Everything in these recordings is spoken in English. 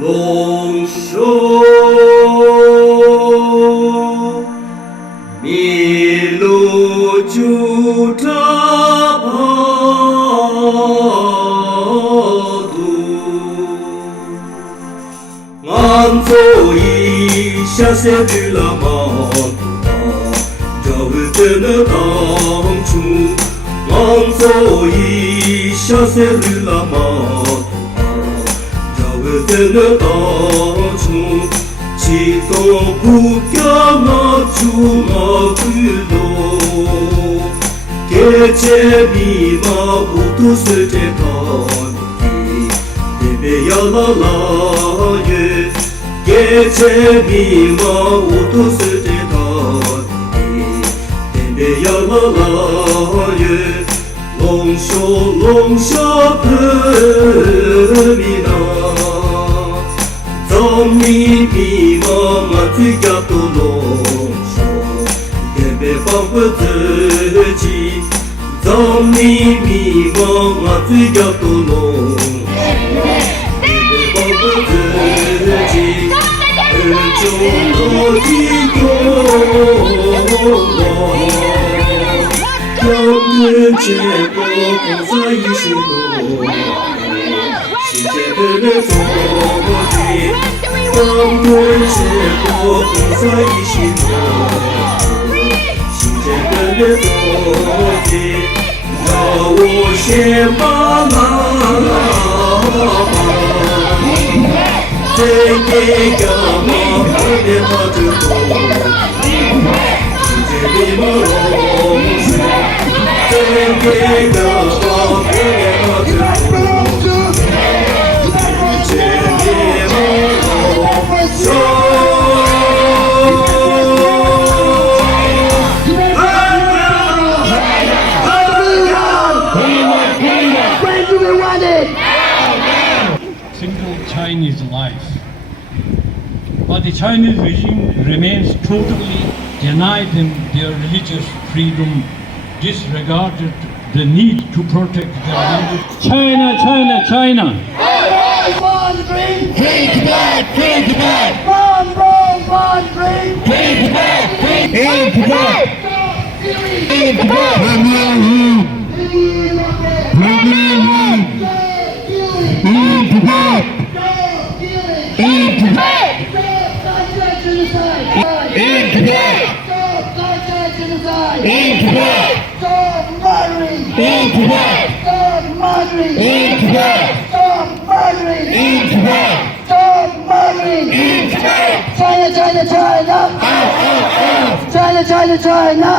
龙首迷路就这跑路，俺走一下山去了马路这位真的当初，俺走一下山去了马路真的当初，启动不叫我出我回路，给这迷茫糊涂世界讨你，你别要老老远，给这迷茫糊涂世界讨你，你别要老老远，龙首不迷茫。当你迷茫，我最感动龙首，根本放不自己。当你迷茫，我最感动龙首，根本放不自己。中国的勇往，让人结果共在一起路。世界的中国的，当人结果共在一起路。世界的中国的，让我先把再给个我后面他就懂，世界的梦想，再给个我后面他就懂，世界的梦想。Single Chinese life. But the Chinese regime remains totally denied them their religious freedom, disregarded the need to protect their language. China, China, China. One dream, Free Tibet! Free Tibet! one dream, Free Tibet! Free Tibet! Free China, China, China. China, China, China.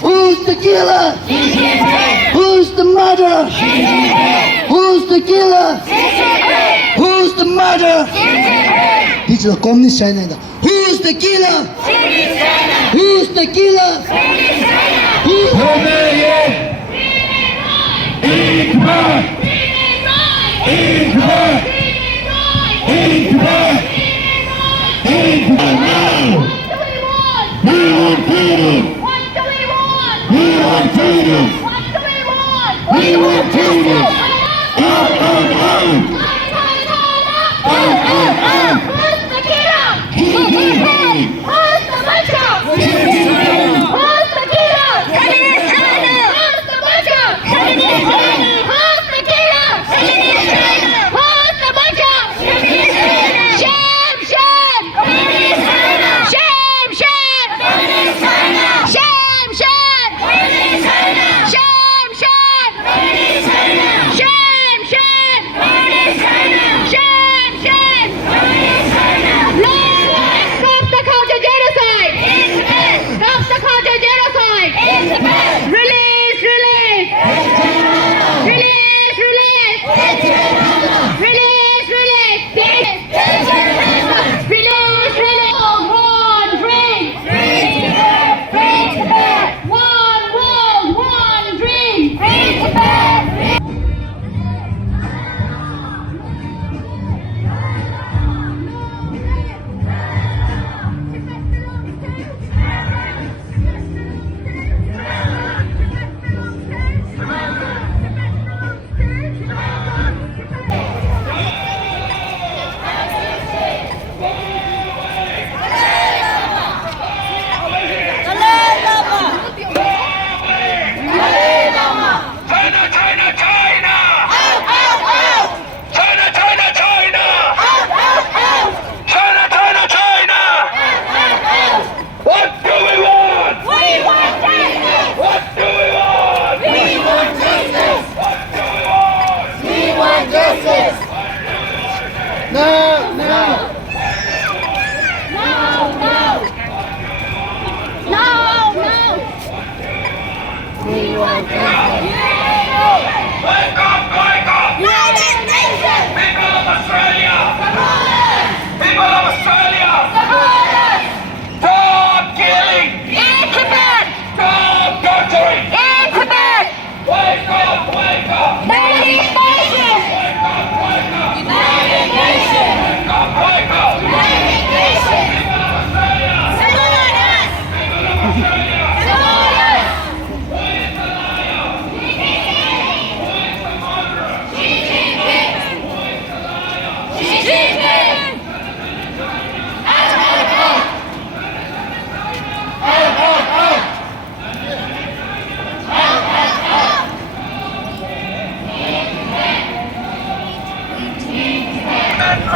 Who's the killer? Who's the murderer? Who's the killer? Who's the murderer? This is Communist China. Who's the killer? Who's the killer? Who's Shame!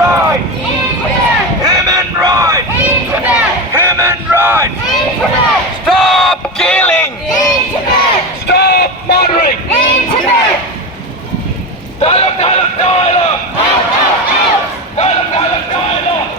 rights! Human rights! Human rights! Stop killing! Stop murdering! Dialogue, dialogue, dialogue! Dialogue, dialogue, dialogue!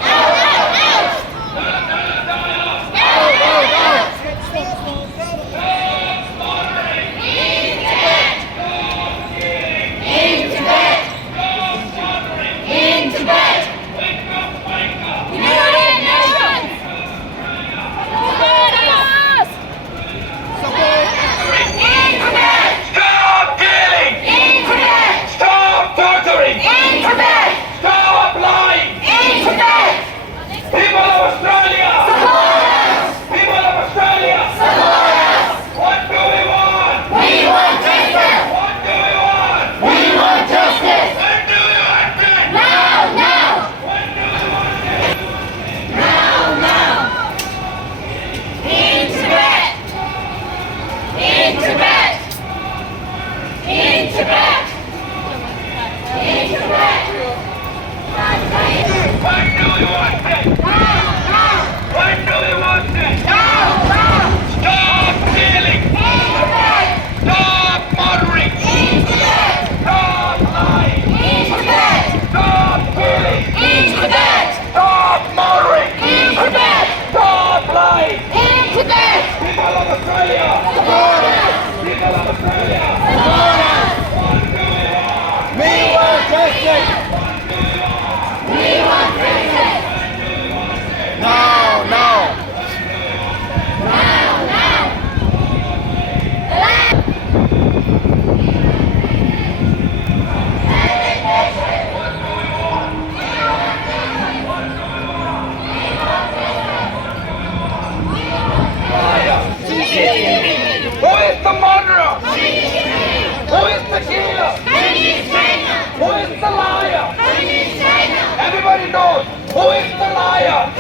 Everybody knows who is the liar.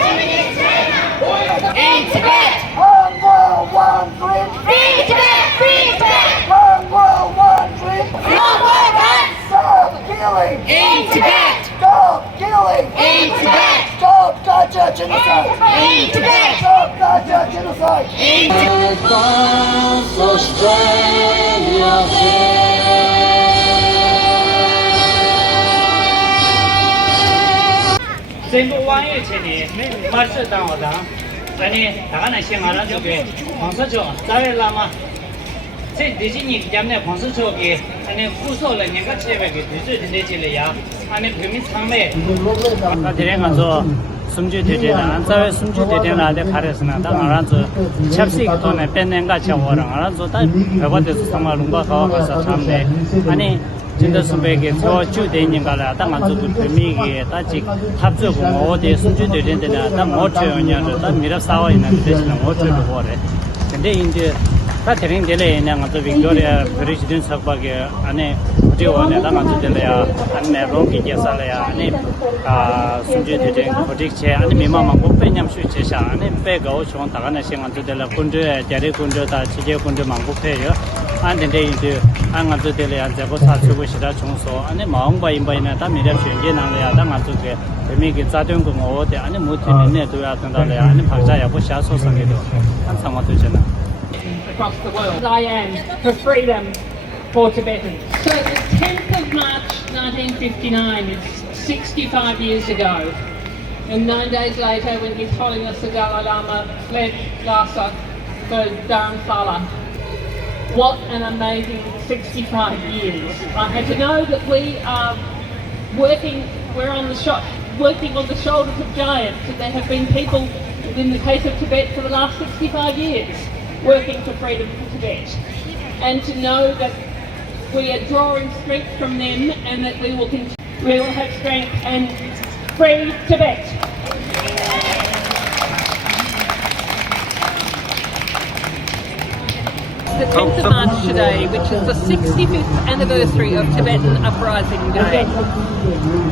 In Tibet! One world, one dream! Free Tibet! Free Tibet! One world, one dream! One world, one! Stop killing! In Tibet! Stop killing! In Tibet! Stop gotcha genocide! In Tibet! Stop gotcha genocide! In Tibet! 전부 왕의 전에 말씀 당하다 아니 다가나 생활한 쪽에 방사초 자외라마 제 대신이 때문에 방사초에 아니 구소를 내가 제백에 뒤져 되지려야 아니 범인 상매 아까 들어가서 숨지 되잖아 자외 숨지 되잖아데 가르스나 당하란서 찹식 돈에 뺏는가 저거랑 알아서 다 배워서 상말론가 가서 참네 아니 진짜 선배에게 저 주대님가라 당한저도 재미게 다직 합주고 어디 숨주들 된데나 다 못쳐냐도 다 미라 싸워 있는 데는 못쳐도 그래 근데 이제 다 대행들에 있는 거 빅토리아 프레시던트 석박에 안에 우리원에 당한저들이야 안에 롱기 계산이야 안에 숨주들 된 프로젝트 안에 미마만 꼭배냠 수치사 안에 배가 좀 다가는 생각들을 군대 자리 군대 다 지제 군대 망국해요 안데 이제 안가들이 안자고 사주고 시다 중소 안에 마음과 인바이나 다 미래 chuyển 나려야 당한저게 의미가 자된 거 어디 안에 못했네 도야 된다래 안에 박자야 뭐 샤소성에도 한 상황 되잖아 across the world. I am for freedom for Tibetans. So the 10th of March 1959 is 65 years ago. And 9 days later, when His Holiness the Dalai Lama fled Lhasa for Dharamsala. What an amazing 65 years. I had to know that we are working on the shoulders of giants, and there have been people, in the case of Tibet, for the last 65 years, working for freedom for Tibet. And to know that we are drawing strength from them and that we will have strength and free Tibet. The 10th of March today, which is the 65th anniversary of Tibetan Uprising Day.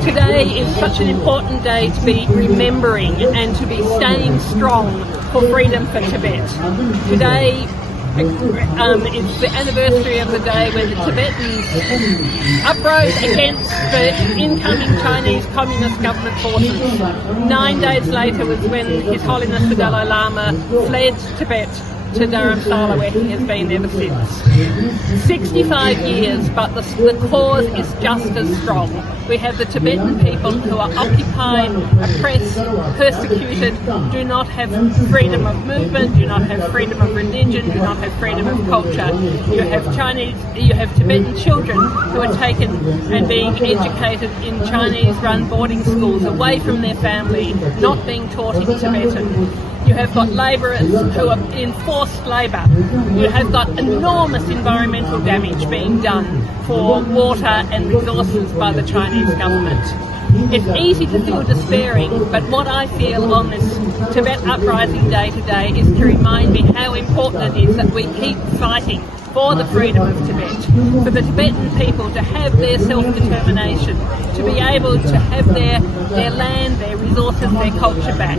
Today is such an important day to be remembering and to be staying strong for freedom for Tibet. Today It's the anniversary of the day when the Tibetans uprose against the incoming Chinese Communist government forces. 9 days later was when His Holiness the Dalai Lama fled Tibet to Dharamsala, where he has been ever since. 65 years, but the cause is just as strong. We have the Tibetan people who are occupied, oppressed, persecuted, do not have freedom of movement, do not have freedom of religion, do not have freedom of culture. You have Tibetan children who are taken and being educated in Chinese-run boarding schools away from their family, not being taught in Tibetan. You have got labourers who are in forced labour. You have got enormous environmental damage being done for water and resources by the Chinese government. It's easy to feel despairing, but what I feel on this Tibet Uprising Day today is to remind me how important it is that we keep fighting for the freedom of Tibet, for the Tibetan people to have their self-determination, to be able to have their land, their resources, their culture back.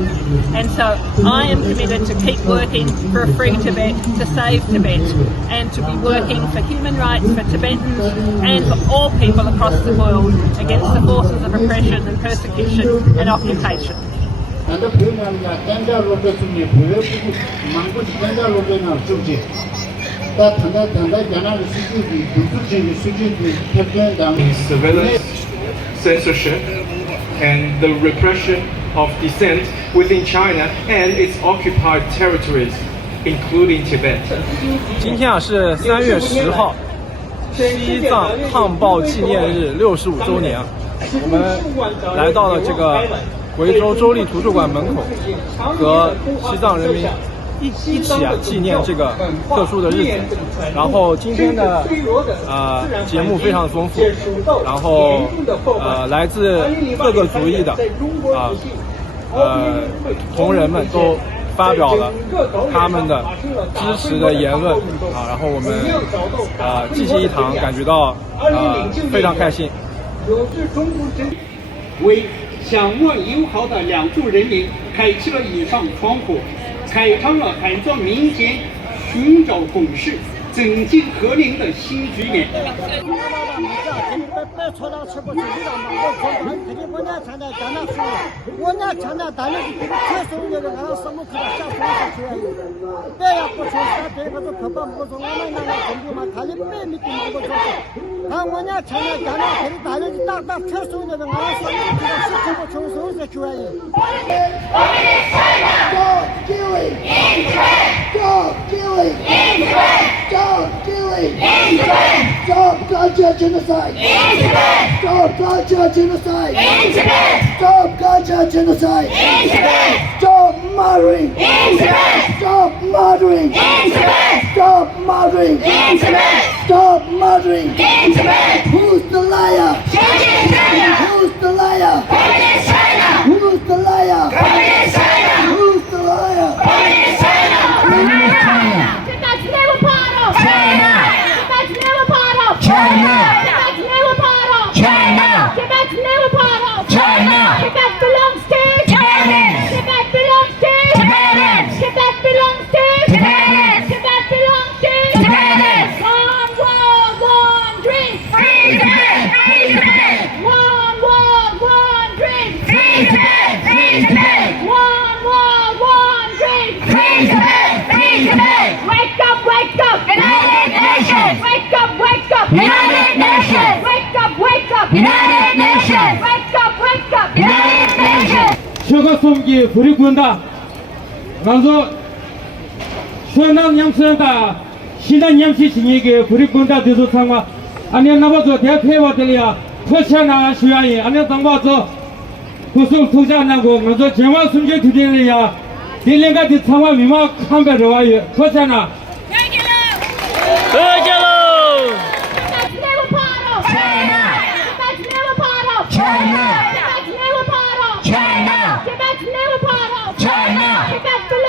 And so I am committed to keep working for a free Tibet, to save Tibet, and to be working for human rights for Tibetans and for all people across the world against the forces of oppression and persecution and occupation. Surveillance, censorship, and the repression of dissent within China and its occupied territories, including Tibet. 今天是3月10号，西藏抗暴纪念日65周年。我们来到了这个贵州州立图书馆门口，和西藏人民一起纪念这个特殊的日子。然后今天的节目非常丰富，然后来自各个族裔的同仁们都发表了他们的支持的言论然后我们济济一堂，感觉到非常开心。为向我友好的两族人民开启了一场窗户，开创了汉族民间寻找共识、增进和平的新局面。Stop ganja genocide! In Tibet! Stop ganja genocide! In Tibet! Stop ganja genocide! In Tibet! Stop murdering! In Tibet! Stop murdering! In Tibet! Stop murdering! In Tibet! Stop murdering! In Tibet! Who's the liar? Who's the liar? Communist China! Who's the liar? Communist China! Who's the liar? Communist China! Communist China! Tibet's never part of China! Tibet's never part of China! Tibet's never part of China! Tibet's never part of China! Tibet belongs to Tibetans! Tibet belongs to Tibetans! Tibet belongs to Tibetans! Tibet belongs to Tibetans! One world, one dream. Free Tibet! Free Tibet! One world, one dream. Free Tibet! Free Tibet! One world, one dream. Free Tibet! Free Tibet! Wake up, wake up. United Nations! Wake up, wake up. United Nations! Wake up, wake up. United Nations! Wake up, wake up. United Nations! 최고성기 부리군다 가서 현황 양수한다 신한 양시 진에게 부리군다 대소 상화 아니 나와서 대표와들이야 터치하나 쉬야이 아니 당와서 구속 투자나고 가서 정화 순재 드리려야 딜랭가 뒤상화 미마 칸베로 와요 터치하나 Tibet's never part of China! Tibet's never part of China! Tibet's never part of China! Tibet's never part of China! Tibet belongs